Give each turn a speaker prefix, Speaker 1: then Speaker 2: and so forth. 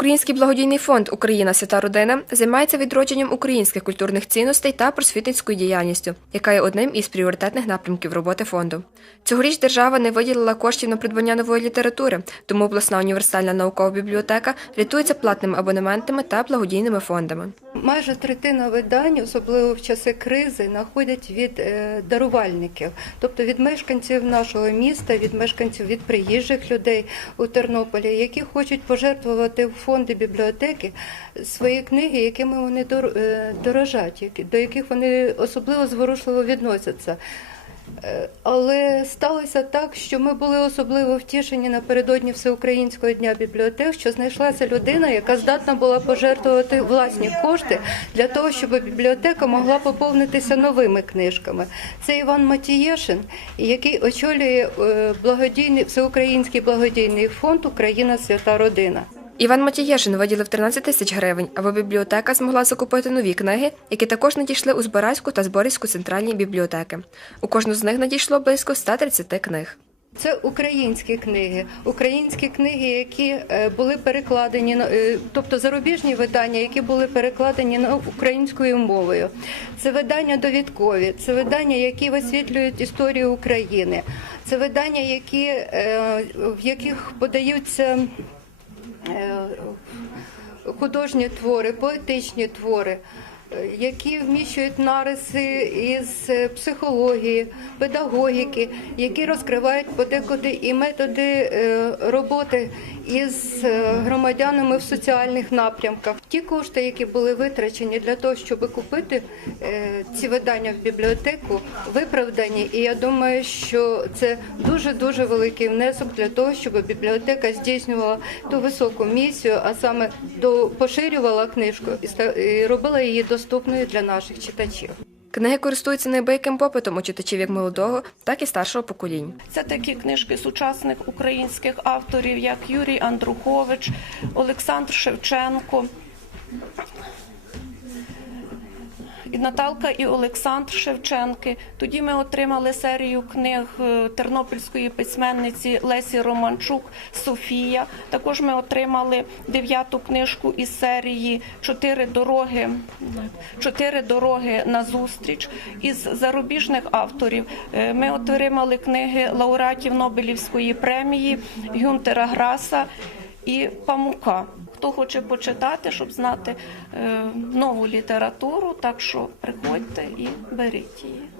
Speaker 1: Всеукраїнський благодійний фонд Україна Свята Родина займається відродженням українських культурних цінностей та просвітницькою діяльністю, яка є одним із пріоритетних напрямків роботи фонду. Цьогоріч держава не виділила коштів на придбання нової літератури, тому обласна універсальна наукова бібліотека рятується платними абонементами та благодійними фондами.
Speaker 2: Майже третина видань, особливо в часи кризи, находять від е, дарувальників, тобто від мешканців нашого міста, від мешканців від приїжджих людей у Тернополі, які хочуть пожертвувати в фонди бібліотеки свої книги, якими вони е, дорожать, до яких вони особливо зворушливо відносяться. Е, Але сталося так, що ми були особливо втішені напередодні Всеукраїнського дня бібліотек, що знайшлася людина, яка здатна була пожертвувати власні кошти для того, щоб бібліотека могла поповнитися новими книжками. Це Іван Матієшин, який очолює е, благодійний всеукраїнський благодійний фонд Україна Свята Родина.
Speaker 1: Іван Матієшин виділив 13 тисяч гривень, аби бібліотека змогла закупити нові книги, які також надійшли у Збаразьку та Зборівську центральні бібліотеки. У кожну з них надійшло близько 130 книг.
Speaker 2: Це українські книги, українські книги, які е, були перекладені е, тобто зарубіжні видання, які були перекладені на українською мовою. Це видання довідкові, це видання, які висвітлюють історію України. Це видання, які е, в яких подаються художні твори, поетичні твори, е, які вміщують нариси із е, психології, педагогіки, які розкривають подекуди і методи е, роботи із е, громадянами в соціальних напрямках. Ті кошти, які були витрачені для того, щоб купити ці видання в бібліотеку, виправдані. І я думаю, що це дуже дуже великий внесок для того, щоб бібліотека здійснювала ту високу місію, а саме до поширювала книжку і робила її доступною для наших читачів.
Speaker 1: Книги користуються небайким попитом у читачів як молодого, так і старшого поколінь.
Speaker 3: Це такі книжки сучасних українських авторів, як Юрій Андрухович, Олександр Шевченко. Наталка і Олександр Шевченки. Тоді ми отримали серію книг е, тернопільської письменниці Лесі Романчук Софія. Також ми отримали дев'яту книжку із серії Чотири дороги. Чотири дороги на зустріч із зарубіжних авторів. е, Ми отримали книги лауреатів Нобелівської премії Гюнтера Граса і Памука. Хто хоче почитати, щоб знати е, нову літературу, так що приходьте і беріть її.